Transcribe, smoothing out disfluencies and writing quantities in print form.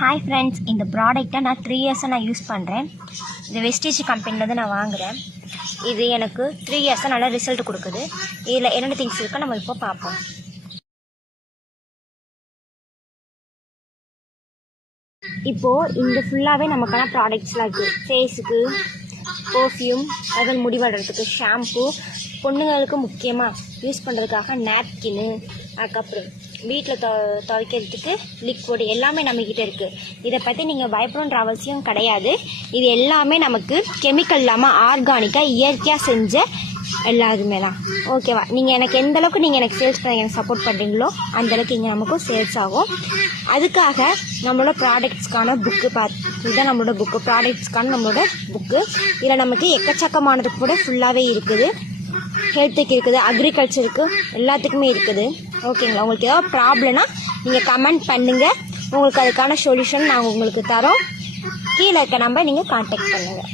Hi friends, இந்த ப்ராடக்ட்டை நான் 3 இயர்ஸாக நான் யூஸ் பண்ணுறேன். இந்த வெஸ்டீஜ் கம்பெனிலேருந்து நான் வாங்குகிறேன். இது எனக்கு 3 இயர்ஸாக நல்லா ரிசல்ட் கொடுக்குது. இதில் என்னென்ன திங்ஸ் இருக்கோ நம்ம இப்போ பார்ப்போம். இப்போது இந்த ஃபுல்லாகவே நமக்கான ப்ராடக்ட்ஸ்லாம் இருக்குது. ஃபேஸுக்கு பர்ஃப்யூம், அதன் முடி வளர்கிறதுக்கு ஷாம்பு, பொண்ணுங்களுக்கு முக்கியமாக யூஸ் பண்ணுறதுக்காக நாப்கின்னு, அதுக்கப்புறம் வீட்டில் துவைக்கிறதுக்கு லிக்விட் எல்லாமே நம்மக்கிட்ட இருக்குது. இதை பற்றி நீங்கள் பயப்படணுன்ற அவசியம் கிடையாது. இது எல்லாமே நமக்கு கெமிக்கல் இல்லாமல் ஆர்கானிக்காக இயற்கையாக செஞ்ச எல்லாருமே தான். ஓகேவா? நீங்கள் எனக்கு எந்த அளவுக்கு நீங்கள் எனக்கு சேல்ஸ் பண்ண எனக்கு சப்போர்ட் பண்ணுறீங்களோ அந்தளவுக்கு இங்கே நமக்கும் சேல்ஸ் ஆகும். அதுக்காக நம்மளோட ப்ராடக்ட்ஸ்க்கான புக்கு இதுதான் நம்மளோட புக்கு. ப்ராடக்ட்ஸ்க்கான நம்மளோட புக்கு. இதில் நமக்கு எக்கச்சக்கமானது கூட ஃபுல்லாகவே இருக்குது. ஹெல்த்துக்கு இருக்குது, அக்ரிகல்ச்சருக்கு, எல்லாத்துக்குமே இருக்குது. ஓகேங்களா? உங்களுக்கு ஏதாவது ப்ராப்ளம்னா நீங்கள் கமெண்ட் பண்ணுங்கள். உங்களுக்கு அதுக்கான சொல்யூஷன் நாங்கள் உங்களுக்கு தரோம். கீழே இருக்க நம்பர் நீங்கள் கான்டாக்ட் பண்ணுங்கள்.